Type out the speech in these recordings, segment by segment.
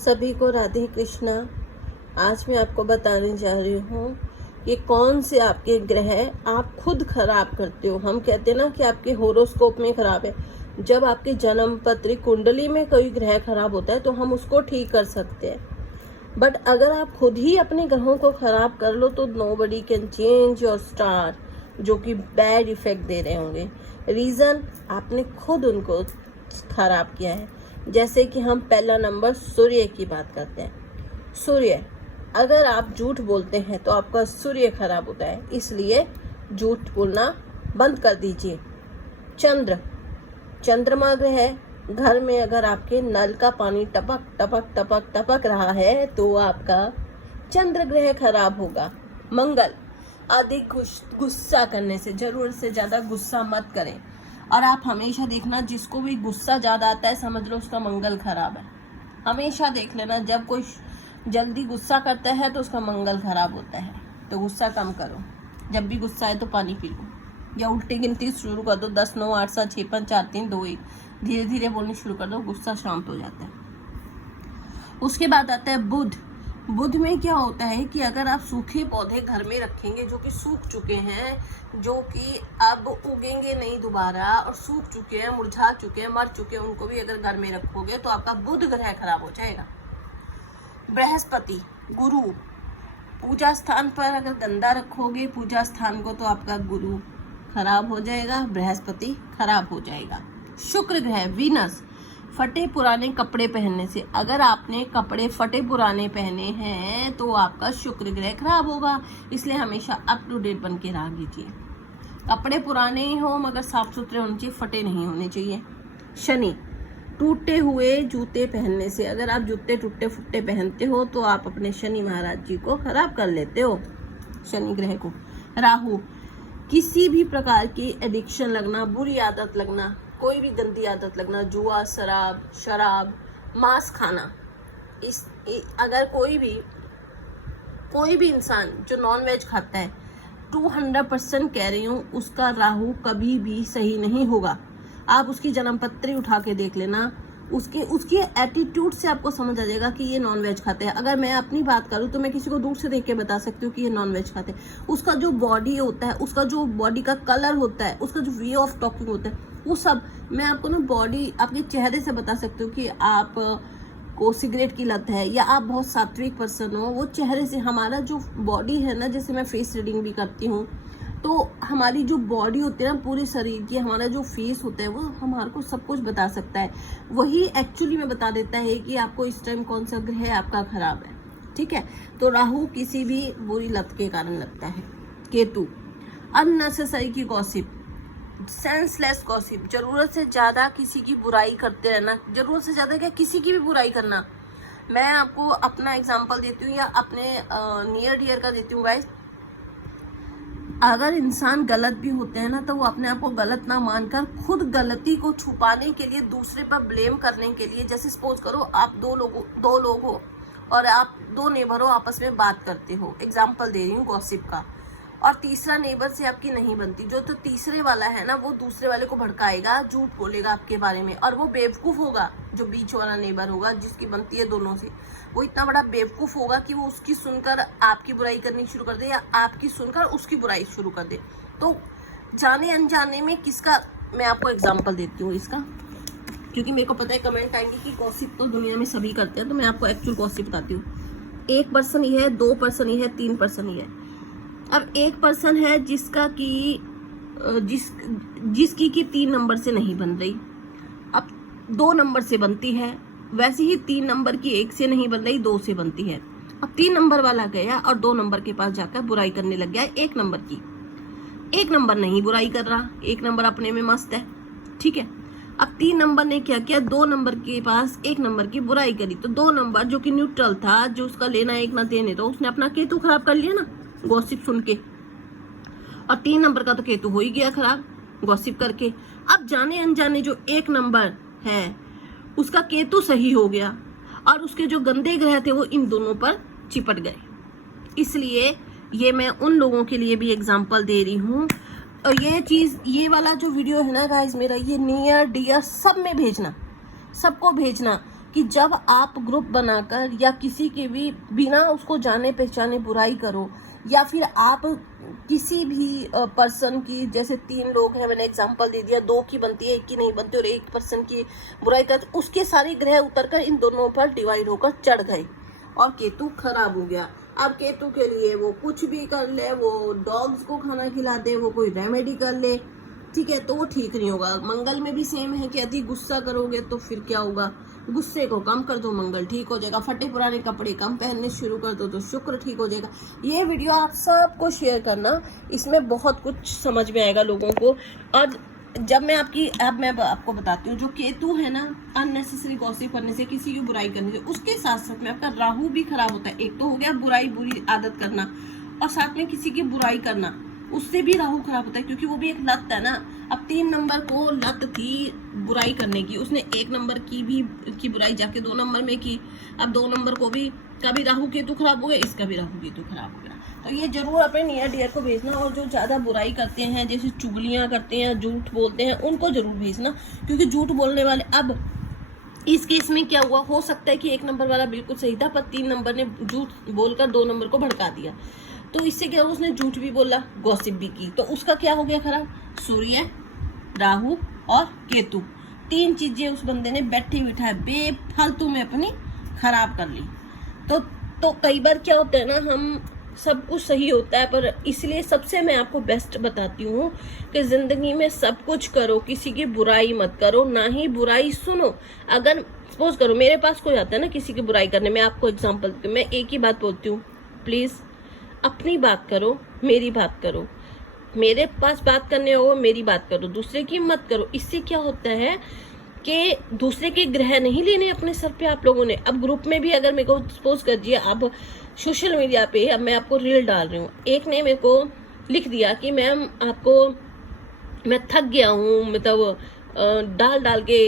सभी को राधे कृष्णा। आज मैं आपको बताने जा रही हूँ कि कौन से आपके ग्रह आप खुद खराब करते हो। हम कहते हैं ना कि आपके होरोस्कोप में खराब है। जब आपके जन्म पत्री कुंडली में कोई ग्रह खराब होता है तो हम उसको ठीक कर सकते हैं, बट अगर आप खुद ही अपने ग्रहों को खराब कर लो तो nobody can change your star, जो कि बैड इफेक्ट दे रहे होंगे। रीजन आपने खुद उनको खराब किया है। जैसे कि हम पहला नंबर सूर्य की बात करते हैं। सूर्य, अगर आप झूठ बोलते हैं तो आपका सूर्य खराब होता है, इसलिए झूठ बोलना बंद कर दीजिए। चंद्र, चंद्रमा ग्रह घर में अगर आपके नल का पानी टपक टपक टपक टपक रहा है तो आपका चंद्र ग्रह खराब होगा। मंगल, अधिक गुस्सा करने से, जरूरत से ज्यादा गुस्सा मत करें। और आप हमेशा देखना, जिसको भी गुस्सा ज्यादा आता है समझ लो उसका मंगल खराब है। हमेशा देख लेना, जब कोई जल्दी गुस्सा करता है तो उसका मंगल खराब होता है। तो गुस्सा कम करो, जब भी गुस्सा आए तो पानी पी लो या उल्टी गिनती शुरू कर दो, 10 9 8 7 6 5 4 3 2 1, धीरे धीरे बोलनी शुरू कर दो, गुस्सा शांत हो जाता है। उसके बाद आता है बुध। बुध में क्या होता है कि अगर आप सूखे पौधे घर में रखेंगे जो कि सूख चुके हैं, जो कि अब उगेंगे नहीं दोबारा, और सूख चुके हैं, मुरझा चुके हैं, मर चुके हैं, उनको भी अगर घर में रखोगे तो आपका बुध ग्रह खराब हो जाएगा। बृहस्पति, गुरु, पूजा स्थान पर अगर गंदा रखोगे पूजा स्थान को तो आपका गुरु खराब हो जाएगा, बृहस्पति खराब हो जाएगा। शुक्र ग्रह, वीनस, फटे पुराने कपड़े पहनने से, अगर आपने कपड़े फटे पुराने पहने हैं तो आपका शुक्र ग्रह खराब होगा, इसलिए हमेशा अप टू डेट बन के रह कीजिए। कपड़े पुराने ही हो मगर साफ सुथरे होने चाहिए, फटे नहीं होने चाहिए। शनि, टूटे हुए जूते पहनने से, अगर आप जूते टूटे फुट्टे पहनते हो तो आप अपने शनि महाराज जी को खराब कर लेते हो, शनि ग्रह को। राहु, किसी भी प्रकार की एडिक्शन लगना, बुरी आदत लगना, कोई भी गंदी आदत लगना, जुआ, शराब, मांस खाना। अगर कोई भी इंसान जो नॉन वेज खाता है, 200% कह रही हूँ, उसका राहु कभी भी सही नहीं होगा। आप उसकी जन्मपत्री उठा के देख लेना, उसके एटीट्यूड से आपको समझ आ जाएगा कि ये नॉन वेज खाते हैं। अगर मैं अपनी बात करूँ तो मैं किसी को दूर से देख के बता सकती हूँ कि ये नॉन वेज खाते हैं। उसका जो बॉडी होता है, उसका जो बॉडी का कलर होता है, उसका जो वे ऑफ टॉकिंग होता है, वो सब मैं आपको ना बॉडी आपके चेहरे से बता सकती हूँ कि आप को सिगरेट की लत है या आप बहुत सात्विक पर्सन हो। वो चेहरे से, हमारा जो बॉडी है ना, जैसे मैं फेस रीडिंग भी करती हूँ, तो हमारी जो बॉडी होती है ना पूरे शरीर की, हमारा जो फेस होता है वो हमारे को सब कुछ बता सकता है। वही एक्चुअली में बता देता है कि आपको इस टाइम कौन सा ग्रह आपका खराब है। ठीक है, तो राहु किसी भी बुरी लत के कारण लगता है। केतु, अननेसेसरी की गॉसिप, सेंसलेस गॉसिप, जरूरत से ज्यादा किसी की बुराई करते रहना। जरूरत से ज्यादा क्या, किसी की भी बुराई करना। मैं आपको अपना एग्जांपल देती हूँ या अपने नियर डियर का देती हूँ गाइस। अगर इंसान गलत भी होते हैं ना तो वो अपने आप को गलत ना मानकर खुद गलती को छुपाने के लिए, दूसरे पर ब्लेम करने के लिए, जैसे सपोज करो आप दो लोग हो और आप 2 नेबर हो, आपस में बात करते हो, एग्जांपल दे रही हूँ गॉसिप का, और तीसरा नेबर से आपकी नहीं बनती, जो तो तीसरे वाला है ना वो दूसरे वाले को भड़काएगा, झूठ बोलेगा आपके बारे में, और वो बेवकूफ होगा जो बीच वाला नेबर होगा जिसकी बनती है दोनों से, वो इतना बड़ा बेवकूफ होगा कि वो उसकी सुनकर आपकी बुराई करनी शुरू कर दे या आपकी सुनकर उसकी बुराई शुरू कर दे। तो जाने अनजाने में किसका, मैं आपको एग्जाम्पल देती हूँ इसका, क्योंकि मेरे को पता है कमेंट आएंगे कि गॉसिप तो दुनिया में सभी करते हैं, तो मैं आपको एक्चुअल गॉसिप बताती हूँ। 1 पर्सन ही है, 2 पर्सन ही है, 3 पर्सन ही है। अब 1 पर्सन है जिसका कि जिसकी कि 3 नंबर से नहीं बन रही, अब 2 नंबर से बनती है, वैसे ही 3 नंबर की 1 से नहीं बन रही, 2 से बनती है। अब 3 नंबर वाला गया और 2 नंबर के पास जाकर बुराई करने लग गया 1 नंबर की। 1 नंबर नहीं बुराई कर रहा, 1 नंबर अपने में मस्त है, ठीक है। अब 3 नंबर ने क्या किया, 2 नंबर के पास 1 नंबर की बुराई करी, तो 2 नंबर जो कि न्यूट्रल था, जो उसका लेना एक ना देने, तो उसने अपना केतु खराब कर लिया ना गॉसिप सुन के, और 3 नंबर का तो केतु हो ही गया खराब गॉसिप करके। अब जाने अनजाने जो 1 नंबर है उसका केतु सही हो गया और उसके जो गंदे ग्रह थे वो इन दोनों पर चिपट गए। इसलिए ये मैं उन लोगों के लिए भी एग्जांपल दे रही हूँ और ये चीज, ये वाला जो वीडियो है ना गाइस मेरा, ये नियर डियर सब में भेजना, सबको भेजना। कि जब आप ग्रुप बनाकर या किसी के भी बिना उसको जाने पहचाने बुराई करो, या फिर आप किसी भी पर्सन की, जैसे 3 लोग हैं, मैंने एग्जांपल दे दिया, 2 की बनती है 1 की नहीं बनती, और 1 पर्सन की बुराई कर, उसके सारे ग्रह उतरकर इन दोनों पर डिवाइड होकर चढ़ गए और केतु खराब हो गया। अब केतु के लिए वो कुछ भी कर ले, वो डॉग्स को खाना खिला दे, वो कोई रेमेडी कर ले, ठीक है, तो वो ठीक नहीं होगा। मंगल में भी सेम है कि यदि गुस्सा करोगे तो फिर क्या होगा, गुस्से को कम कर दो, मंगल ठीक हो जाएगा। फटे पुराने कपड़े कम पहनने शुरू कर दो तो शुक्र ठीक हो जाएगा। ये वीडियो आप सबको शेयर करना, इसमें बहुत कुछ समझ में आएगा लोगों को। और जब मैं आपको बताती हूँ, जो केतु है ना, अननेसेसरी गॉसिप करने से, किसी की बुराई करने से, उसके साथ साथ में आपका राहु भी खराब होता है। एक तो हो गया बुराई, बुरी आदत करना, और साथ में किसी की बुराई करना, उससे भी राहु खराब होता है, क्योंकि वो भी एक लत है ना। अब 3 नंबर को लत थी बुराई करने की, उसने 1 नंबर की बुराई जाके 2 नंबर में की। अब 2 नंबर को भी कभी राहु केतु खराब हो गया, इसका भी राहु केतु खराब हो गया। तो ये जरूर अपने नियर डियर को भेजना, और जो ज्यादा बुराई करते हैं, जैसे चुगलियां करते हैं, झूठ बोलते हैं, उनको जरूर भेजना, क्योंकि झूठ बोलने वाले, अब इस केस में क्या हुआ, हो सकता है कि 1 नंबर वाला बिल्कुल सही था, पर 3 नंबर ने झूठ बोलकर 2 नंबर को भड़का दिया। तो इससे क्या हुआ, उसने झूठ भी बोला, गॉसिप भी की, तो उसका क्या हो गया खराब। सूर्य, राहु और केतु, 3 चीजें उस बंदे ने बैठे बिठाए बेफालतू में अपनी खराब कर ली। तो कई बार क्या होता है ना, हम सब कुछ सही होता है, पर इसलिए सबसे मैं आपको बेस्ट बताती हूँ कि जिंदगी में सब कुछ करो, किसी की बुराई मत करो, ना ही बुराई सुनो। अगर सपोज करो मेरे पास कोई आता है ना किसी की बुराई करने, मैं आपको एग्जांपल देती हूँ, मैं एक ही बात बोलती हूँ, प्लीज अपनी बात करो, मेरी बात करो। मेरे पास बात करने हो, मेरी बात करो, दूसरे की मत करो। इससे क्या होता है कि दूसरे के ग्रह नहीं लेने अपने सर पे आप लोगों ने। अब ग्रुप में भी अगर मेरे को सपोज करिए, अब सोशल मीडिया पे अब मैं आपको रील डाल रही हूँ, एक ने मेरे को लिख दिया कि मैम मैं थक गया हूँ, मतलब डाल के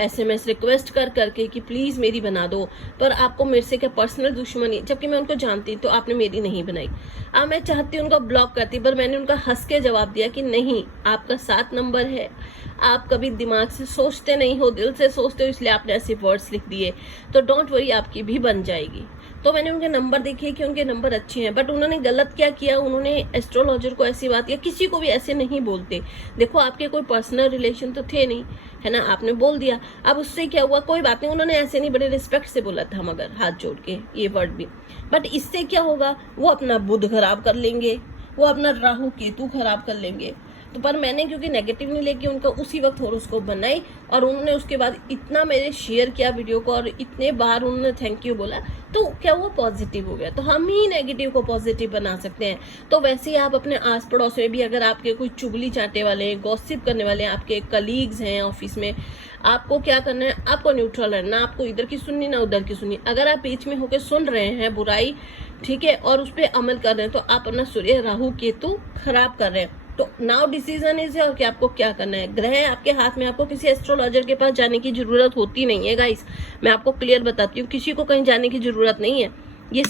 SMS रिक्वेस्ट कर करके कि प्लीज मेरी बना दो, पर आपको मेरे से क्या पर्सनल दुश्मनी, जबकि मैं उनको जानती, तो आपने मेरी नहीं बनाई। अब मैं चाहती हूँ उनको ब्लॉक करती, पर मैंने उनका हंस के जवाब दिया कि नहीं, आपका 7 नंबर है, आप कभी दिमाग से सोचते नहीं हो, दिल से सोचते हो, इसलिए आपने ऐसे वर्ड्स लिख दिए, तो डोंट वरी, आपकी भी बन जाएगी। तो मैंने उनके नंबर देखे कि उनके नंबर अच्छे हैं, बट उन्होंने गलत क्या किया, उन्होंने एस्ट्रोलॉजर को ऐसी बात, या किसी को भी ऐसे नहीं बोलते। देखो आपके कोई पर्सनल रिलेशन तो थे नहीं, है ना, आपने बोल दिया। अब उससे क्या हुआ, कोई बात नहीं, उन्होंने ऐसे नहीं, बड़े रिस्पेक्ट से बोला था, मगर हाथ जोड़ के ये वर्ड भी, बट इससे क्या होगा, वो अपना बुध खराब कर लेंगे, वो अपना राहु केतु खराब कर लेंगे। तो पर मैंने क्योंकि नेगेटिव नहीं लेके उनका उसी वक्त हॉरोस्कोप बनाई, और उन्होंने उसके बाद इतना मेरे शेयर किया वीडियो को, और इतने बार उन्होंने थैंक यू बोला, तो क्या वो पॉजिटिव हो गया। तो हम ही नेगेटिव को पॉजिटिव बना सकते हैं। तो वैसे ही आप अपने आस पड़ोस में भी, अगर आपके कोई चुगली चाटे वाले हैं, गॉसिप करने वाले हैं, आपके कलीग्स हैं ऑफिस में, आपको क्या करना है, आपको न्यूट्रल रहना, आपको इधर की सुननी ना उधर की सुननी। अगर आप बीच में होकर सुन रहे हैं बुराई, ठीक है, और उस पर अमल कर रहे हैं, तो आप अपना सूर्य राहु केतु खराब कर रहे हैं। तो नाउ डिसीजन इज योर कि आपको क्या करना है। ग्रह आपके हाथ में, आपको किसी एस्ट्रोलॉजर के पास जाने की जरूरत होती नहीं है गाइस, मैं आपको क्लियर बताती हूँ, किसी को कहीं जाने की जरूरत नहीं है। ये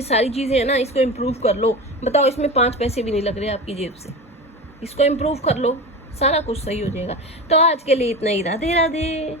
सारी चीजें है ना, इसको इम्प्रूव कर लो। बताओ, इसमें 5 पैसे भी नहीं लग रहे आपकी जेब से, इसको इम्प्रूव कर लो, सारा कुछ सही हो जाएगा। तो आज के लिए इतना ही, राधे राधे।